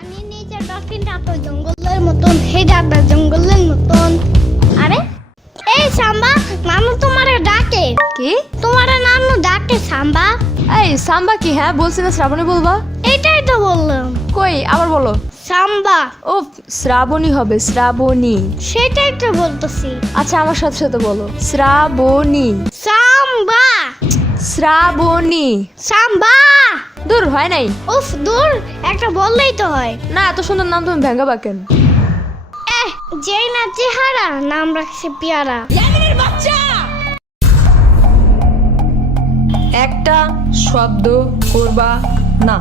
পানি নিচে ডলফিনটা তো জঙ্গলের মতন, হেডাটা জঙ্গলের মতন। আরে এই সাম্বা, নানু তোমারে ডাকে। কি? তোমারে নানু ডাকে সাম্বা। এই সাম্বা কি? হ্যাঁ বলছি না শ্রাবণী বলবা। এটাই তো বললাম। কই আবার বলো। সাম্বা। ও শ্রাবণী হবে, শ্রাবণী। সেটাই তো বলতেছি। আচ্ছা আমার সাথে সাথে বলো, শ্রাবণী। সাম্বা। শ্রাবণী। সাম্বা। দূর হয় নাই। উফ দূর, একটা বললেই তো হয়। না এত সুন্দর নাম তুমি ভেঙ্গাবা কেন? যেই না চেহারা, নাম রাখছে পেয়ারা। একটা শব্দ করবা না।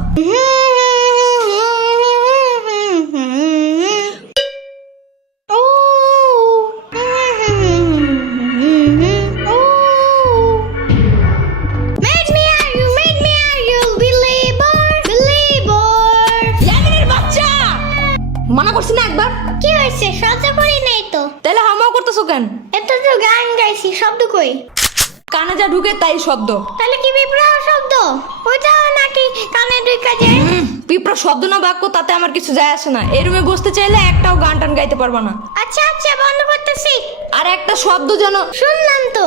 মানা করছি না একবার? কি হয়েছে? শব্দ করি নাই তো। তাহলে হামাও করতেছো কেন? এটা তো গান গাইছি, শব্দ কই? কানে যা ঢুকে তাই শব্দ। তাহলে কি বিপ্লব শব্দ? ওইটা নাকি কানে ঢুকা যায়? পিঁপড়া শব্দ না বাক্য তাতে আমার কিছু যায় আসে না। এই রুমে বসতে চাইলে একটাও গান টান গাইতে পারবা না। আচ্ছা আচ্ছা, বন্ধ করতেছি। আর একটা শব্দ যেন। শুনলাম তো।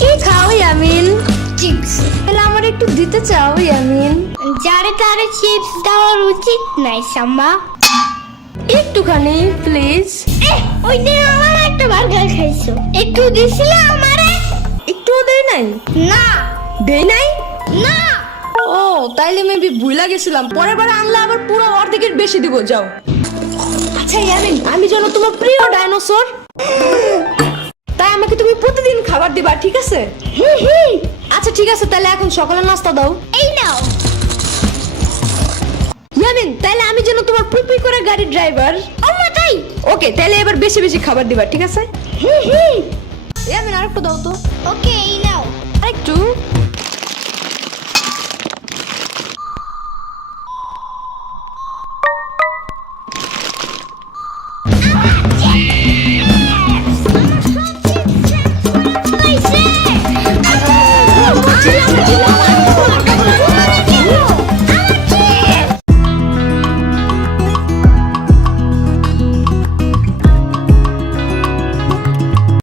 কি খাও ইয়ামিন? চিপস। তাহলে আমার একটু দিতে চাও ইয়ামিন? যারে তারে চিপস দেওয়ার উচিত নাই সাম্বা। একটুখানি প্লিজ। ওই দিন আমার একটা বার্গার খাইছো, একটু দিছিলে আমারে? একটুও দেই নাই? না দেই নাই? না। ও তাইলে মেবি ভুলা গেছিলাম। পরের বার আনলে আবার পুরো অর্ধেকের বেশি দিব। যাও। আচ্ছা ইয়ামিন, আমি যেন তোমার প্রিয় ডাইনোসর, তাই আমাকে তুমি প্রতিদিন খাবার দিবা, ঠিক আছে? আচ্ছা ঠিক আছে, তাহলে এখন সকালের নাস্তা দাও। এই নাও। ইয়ামিন, তাহলে আমি যেন তোমার পুপি করে গাড়ির ড্রাইভার। ওমা তাই? ওকে, তাহলে এবার বেশি বেশি খাবার দিবা, ঠিক আছে? ইয়ামিন আরেকটু দাও তো। ওকে, এই নাও। আরেকটু।